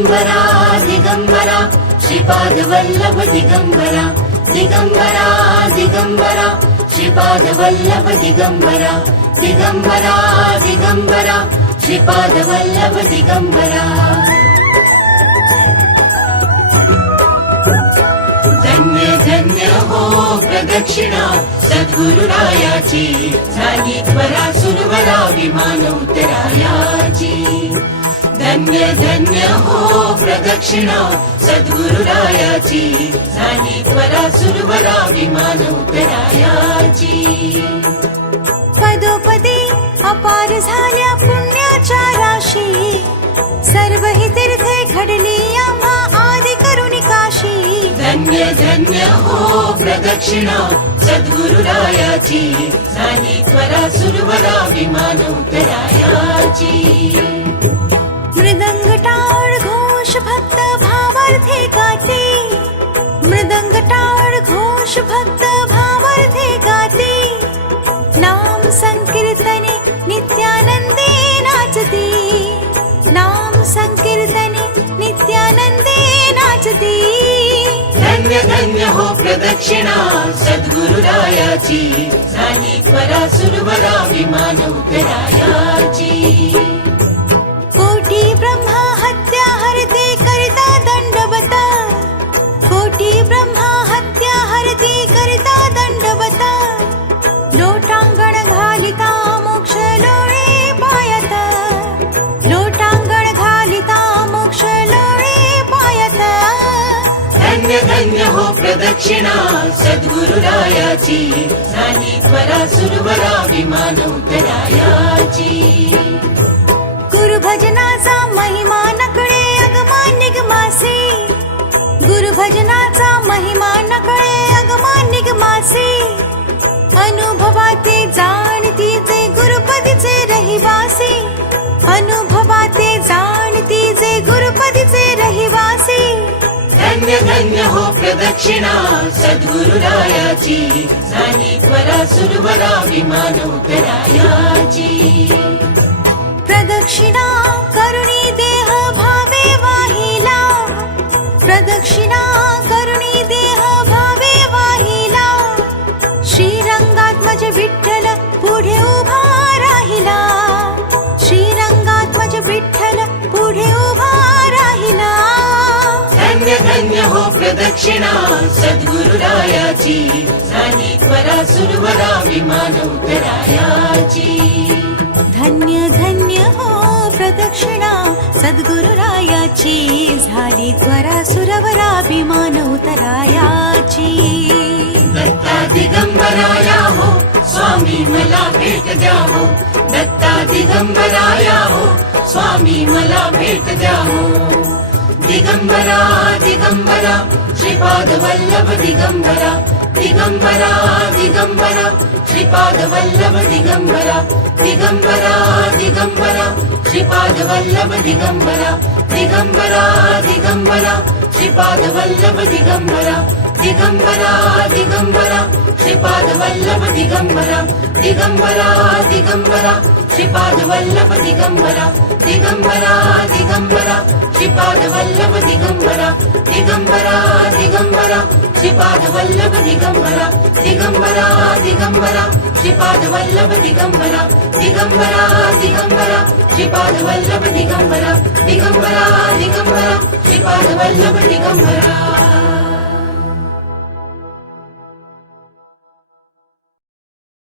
दिगंबरा दिगंबरा श्रीपाद वल्लभ दिगंबरा दिगंबरा दिगंबरा श्रीपाद वल्लभ दिगंबरा दिगंबरा दिगंबरा श्रीपाद वल्लभ दिगंबरा धन्य धन्य हो प्रदक्षिणा सद्गुरुरायाची झाली त्वरा सुरवरा विमान उतरायाची धन्य धन्य हो प्रदक्षिणा सद्गुरुरायाची झाली त्वरा सुरवरा विमान उतरायाची पदोपदी अपार झाल्या पुण्याच्या राशी सर्व ही तीर्थे घडली आम्हा आदि करुणी काशी धन्य धन्य हो प्रदक्षिणा सद्गुरुरायाची झाली त्वरा सुरवरा विमान उतरायाची मृदंग टाळ घोष भक्त भावार्थे गाते मृदंग टाळ घोष भक्त भावार्थे गाते नाम संकीर्तने नित्यानंदे नाचती नाम संकीर्तने नित्यानंदे नाचती धन्य धन्य हो प्रदक्षिणा सद्गुरुरायाची झाली त्वरा सुरवरा विमान उतरायाची कोटी ब्रह्मा हत्या हरते करता दंडवत कोटी ब्रह्मा हत्या हरते करता दंडवत लोटांगण घालिता मोक्ष लोळे पायत लोटांगण घालिता मोक्ष लोळे पायत धन्य धन्य हो प्रदक्षिणा सद्गुरुरायाची झाली त्वरा सुरवरा विमान उतरायाची गुरुभजनाचा महिमा नकळे अगमा निगमासे गुरुभजनाचा महिमा नकळे अगमा निगमासे अनुभवाते जाणती जे गुरुपदीचे रहिवासी अनुभवाते जाणती जे गुरुपदीचे रहिवासी धन्य धन्य हो प्रदक्षिणा सद्गुरुरायाची झाली त्वरा सुरवरा विमान उतरायाची प्रदक्षिणा करुणी देह भावे वाहिला प्रदक्षिणा करुणी देह भावे वाहिला श्रीरंगात्मज विठ्ठल पुढे उभा राहिला श्रीरंगात्मज विठ्ठल पुढे उभा राहिला धन्य धन्य हो प्रदक्षिणा सद्गुरुरायाची झाली त्वरा सुरवरा विमान उतरायाची धन्य धन्य हो प्रदक्षिणा सद्गुरुरायाची झाली त्वरा सुरवरा विमान उतरायाची दत्ता दिगंबराया हो स्वामी मला भेट द्या हो दत्ता दिगंबराया हो स्वामी मला भेट द्या हो दिगंबरा दिगंबरा श्रीपाद वल्लभ दिगंबरा दिगंबरा दिगंबरा श्रीपाद वल्लभ दिगंबरा दिगंबरा दिगंबरा श्रीपाद वल्लभ दिगंबरा दिगंबरा दिगंबरा श्रीपाद वल्लभ दिगंबरा दिगंबरा दिगंबरा श्रीपाद वल्लभ दिगंबरा दिगंबरा दिगंबरा श्रीपाद वल्लभ दिगंबरा दिगंबरा दिगंबरा श्रीपाद वल्लभ दिगंबरा दिगंबरा दिगंबरा श्रीपाद वल्लभ दिगंबरा दिगंबरा दिगंबरा श्रीपाद वल्लभ दिगंबरा दिगंबरा दिगंबरा श्रीपाद वल्लभ दिगंबरा